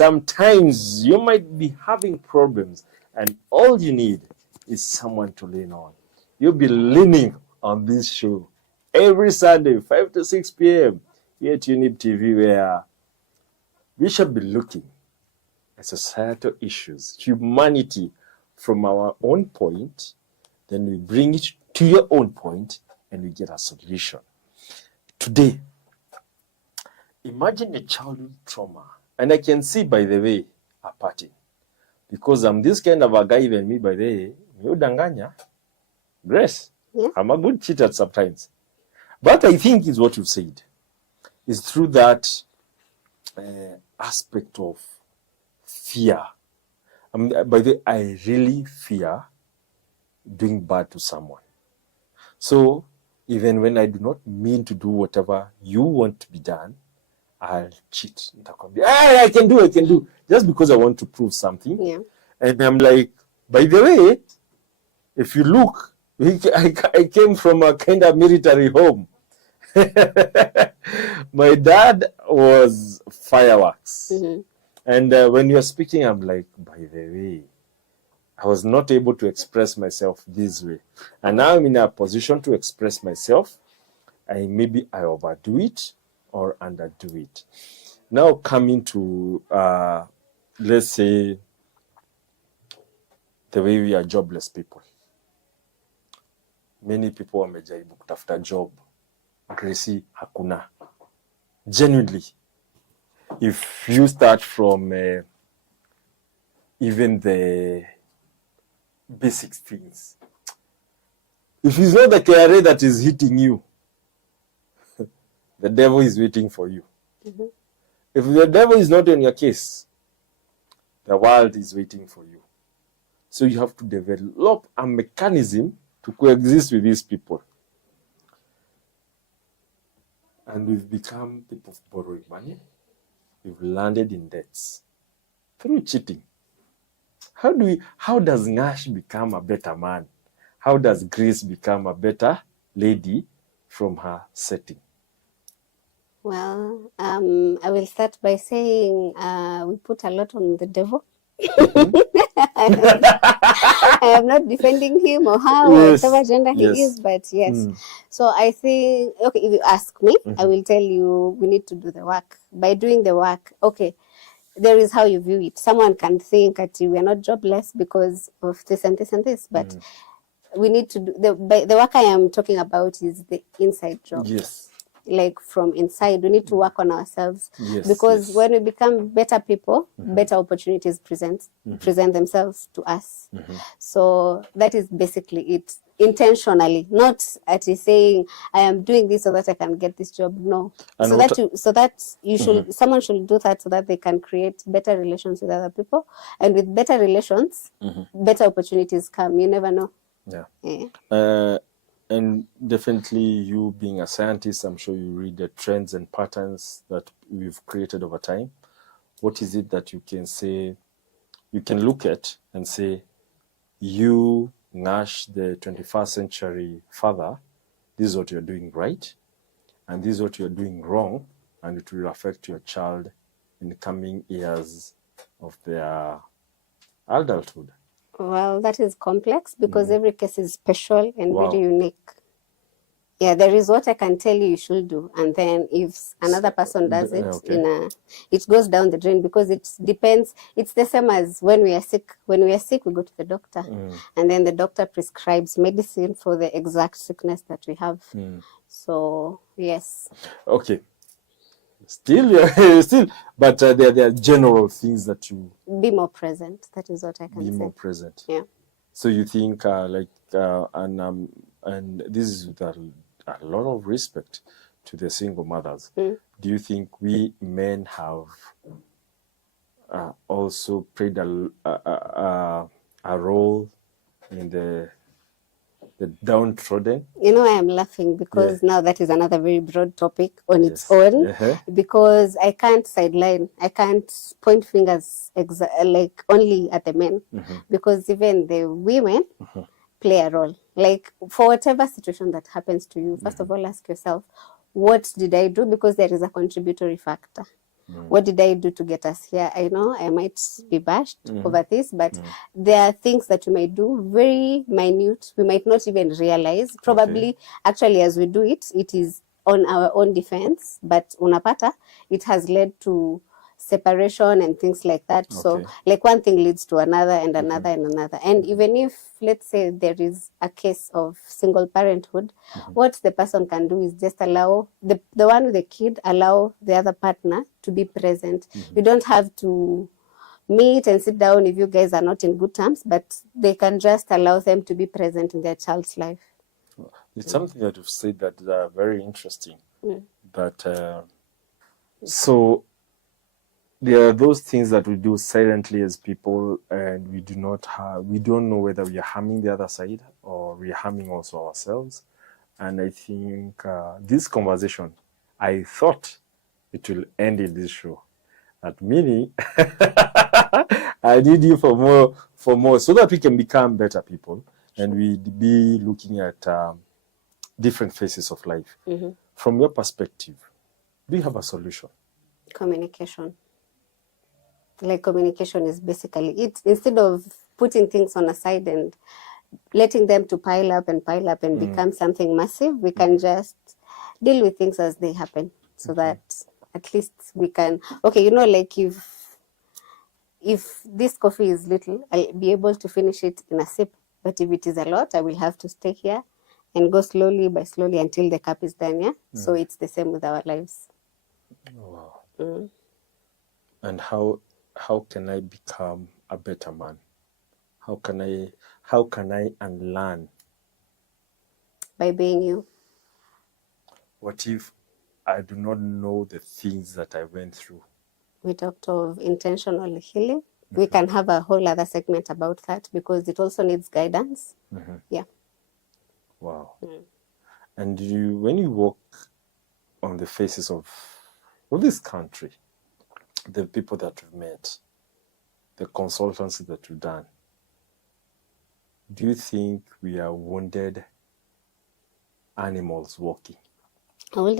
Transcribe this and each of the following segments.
sometimes you might be having problems, and all you need is someone to lean on. You'll be leaning on this show every Sunday, 5 to 6 p.m. here at Younib TV, where we shall be looking at societal issues, humanity from our own point, then we bring it to your own point, and we get a solution. Today, imagine a childhood trauma, and I can see, by the way, a pattern. Because I'm this kind of a guy, even me, by the way, udanganya, Grace. Yeah. I'm a good cheater sometimes. But I think is what you've said. Is through that aspect of fear. By the way, I really fear doing bad to someone. So even when I do not mean to do whatever you want to be done, I'll cheat. I can do. Just because I want to prove something. Yeah. And I'm like, by the way, if you look, I came from a kind of military home. My dad was fireworks. Mm-hmm. And when you're speaking, I'm like, by the way, I was not able to express myself this way. And now I'm in a position to express myself. Maybe I overdo it or underdo it. Now coming to, let's say, the way we are jobless people. Many people wamejaribu kutafuta job. Gracie, hakuna. Genuinely. If you start from even the basic things. If it's not the KRA that is hitting you, the devil is waiting for you. Mm-hmm. If the devil is not in your case, the world is waiting for you. So you have to develop a mechanism to coexist with these people. And we've become people of borrowing money. We've landed in debts through cheating. How does Nash become a better man? How does Grace become a better lady from her setting? Well, I will start by saying we put a lot on the devil. I am not defending him or her or whatever gender he is, but yes. So I think, okay, if you ask me, I will tell you we need to do the work. By doing the work, okay, there is how you view it. Someone can think that we are not jobless because of this and this and this, but we need to do the work I am talking about is the inside job. Yes. Like from inside, we need to work on ourselves, because when we become better people, better opportunities present themselves to us. So that is basically it, intentionally, not at saying I am doing this so that I can get this job. No, and someone should do that so that they can create better relations with other people, and with better relations, better opportunities come. You never know. And definitely, you being a scientist, I'm sure you read the trends and patterns that we've created over time. What is it that you can say, you can look at and say, you, Nash, the 21st century father, this is what you're doing right, and this is what you're doing wrong, and it will affect your child in the coming years of their adulthood? Well, that is complex because every case is special and very unique. Yeah, there is what I can tell you should do, and then if another person does it, it goes down the drain, because it depends. It's the same as when we are sick. When we are sick, we go to the doctor, and then the doctor prescribes medicine for the exact sickness that we have. So yes. Okay. Still, but there are general things that you be more present. That is what I can say. Be more present. Yeah. So you think and this is with a lot of respect to the single mothers. Do you think we men have also played a role in the downtrodden? You know, I am laughing because now that is another very broad topic on its own, because I can't sideline, I can't point fingers like only at the men, because even the women play a role. Like for whatever situation that happens to you, first of all, ask yourself, what did I do? Because there is a contributory factor. What did I do to get us here? I know I might be bashed over this, but there are things that we might do, very minute. We might not even realize. Probably, actually, as we do it, it is on our own defense, but unapata, it has led to separation and things like that. So like one thing leads to another and another and another. And even if, let's say, there is a case of single parenthood, what the person can do is just allow the one with the kid, allow the other partner to be present. You don't have to meet and sit down if you guys are not in good terms, but they can just allow them to be present in their child's life. It's something that you've said that are very interesting. But so there are those things that we do silently as people, and we don't know whether we are harming the other side or we are harming also ourselves. And I think this conversation, I thought it will end in this show. At Mini, I need you for more, so that we can become better people and we be looking at different phases of life. From your perspective, do you have a solution? Communication. Like communication is basically it. Instead of putting things on a side and letting them to pile up and become something massive, we can just deal with things as they happen, so that at least we can, like if this coffee is little, I'll be able to finish it in a sip. But if it is a lot, I will have to stay here and go slowly by slowly until the cup is done. Yeah. So it's the same with our lives. Wow. And how can I become a better man? How can I unlearn? By being you. What if I do not know the things that I went through? We talked of intentional healing. We can have a whole other segment about that because it also needs guidance. Yeah. Wow. And when you walk on the faces of this country, the people that we've met, the consultancy that we've done, do you think we are wounded animals walking? Well,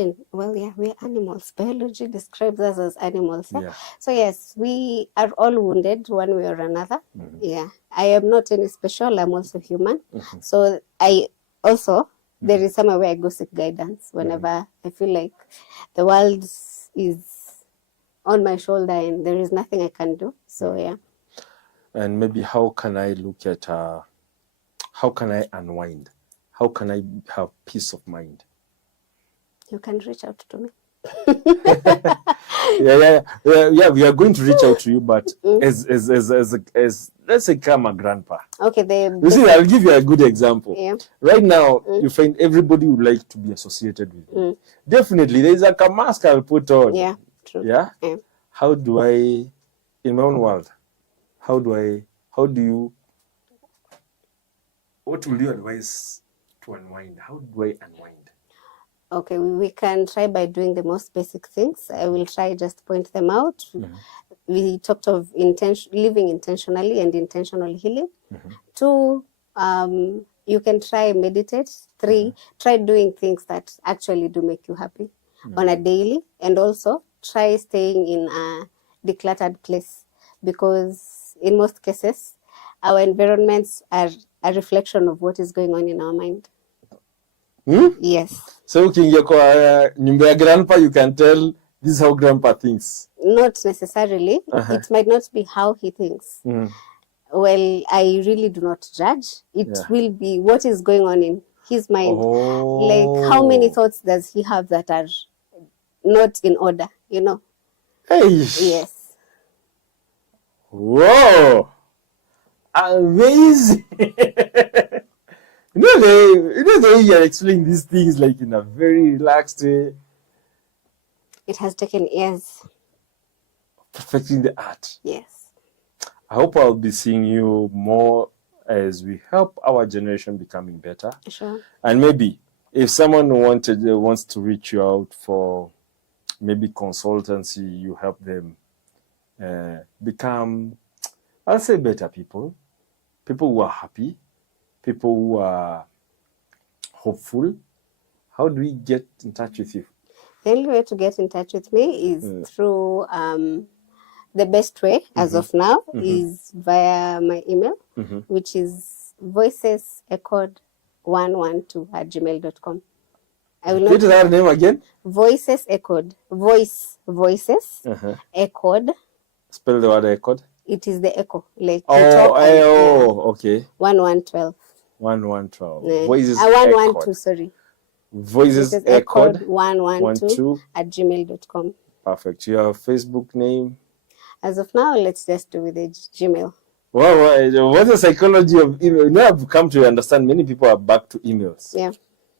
yeah, we're animals. Biology describes us as animals. Yeah? So yes, we are all wounded one way or another. Yeah, I am not any special. I'm also human. So I also, there is somewhere where I go seek guidance whenever I feel like the world is on my shoulder and there is nothing I can do. So yeah. And maybe how can I look at, how can I unwind? How can I have peace of mind? You can reach out to me. Yeah, we are going to reach out to you, but as let's say, come a grandpa. Okay, you see, I'll give you a good example. Yeah. Right now, you find everybody would like to be associated with you. Definitely, there's like a mask I'll put on. Yeah, true. Yeah? How do I, in my own world, what will you advise to unwind? How do I unwind? Okay, we can try by doing the most basic things. I will try just point them out. We talked of living intentionally and intentional healing. 2, you can try meditate. 3, try doing things that actually do make you happy on a daily. And also try staying in a decluttered place, because in most cases, our environments are a reflection of what is going on in our mind. Yes. So ukiingia kwa nyumba ya grandpa, you can tell this is how grandpa thinks. Not necessarily. It might not be how he thinks. Well, I really do not judge. It will be what is going on in his mind. Like, how many thoughts does he have that are not in order, Hey. Yes. Whoa. Amazing. The way you're explaining these things, like in a very relaxed way. It has taken years. Perfecting the art. Yes. I hope I'll be seeing you more as we help our generation becoming better. Sure. And maybe if someone wants to reach you out for maybe consultancy, you help them become, I'll say, better people who are happy, people who are hopeful. How do we get in touch with you? The only way to get in touch with me is through the best way as of now is via my email, which is voicesechoed112@gmail.com. I will Repeat that name again. Voices Echoed. Voices Echoed. Spell the word echoed. It is the echo. Like okay. 1112. 1112. Voices 112, sorry. Voices Echoed 112@gmail.com. Perfect. Your Facebook name? As of now, let's just do with the Gmail. Well, what's the psychology of email? You know, I've come to understand many people are back to emails. Yeah.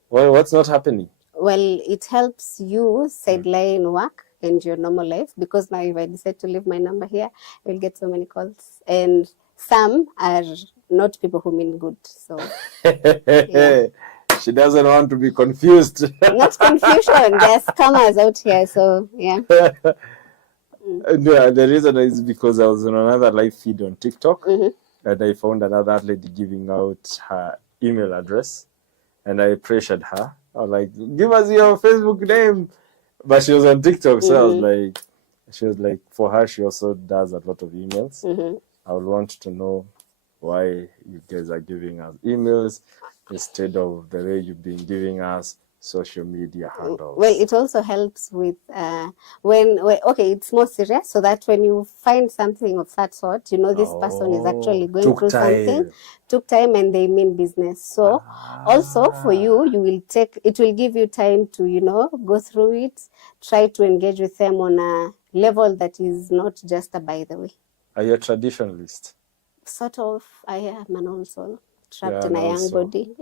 Well, what's not happening? Well, it helps you sideline work and your normal life, because now if I decide to leave my number here, I will get so many calls. And some are not people who mean good. So yeah. She doesn't want to be confused. Not confusion. There's scammers out here. So yeah. The reason is because I was on another live feed on TikTok and I found another lady giving out her email address, and I pressured her. I was like, give us your Facebook name. But she was on TikTok, so I was like, she was like, for her, she also does a lot of emails. I would want to know why you guys are giving us emails instead of the way you've been giving us social media handles. Well, it also helps with when it's more serious, so that when you find something of that sort, you know this person is actually going through something, took time, and they mean business. So also for you, it will give you time to, you know, go through it, try to engage with them on a level that is not just a by the way. Are you a traditionalist? Sort of. I am an old soul trapped in a young body.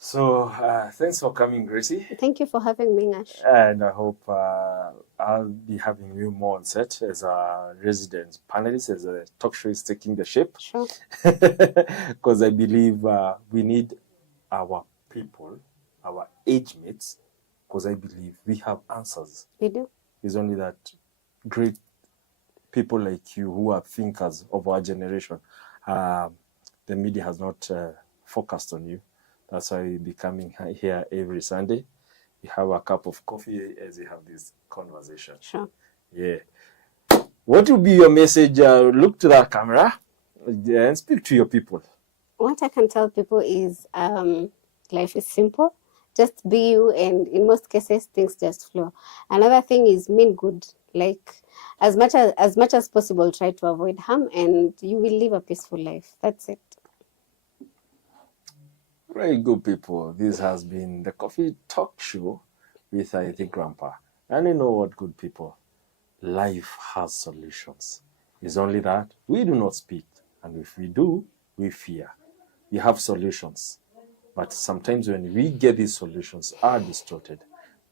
So, thanks for coming, Gracie. Thank you for having me, Nash. And I hope I'll be having you more on set as a resident panelist, as a talk show is taking the shape. Sure. Because I believe we need our people, our age mates, because I believe we have answers. We do. It's only that great people like you who are thinkers of our generation, the media has not focused on you. That's why we'll be coming here every Sunday. We have a cup of coffee as we have this conversation. Sure. Yeah. What will be your message? Look to that camera and speak to your people. What I can tell people is life is simple. Just be you, and in most cases, things just flow. Another thing is mean good. Like as much as possible, try to avoid harm, and you will live a peaceful life. That's it. Very good, people. This has been the Coffee Talk Show with the Grandpa. And you know what, good people? Life has solutions. It's only that we do not speak. And if we do, we fear. We have solutions. But sometimes when we get these solutions are distorted.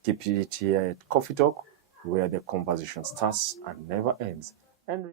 Keep it here at Coffee Talk, where the conversation starts and never ends. And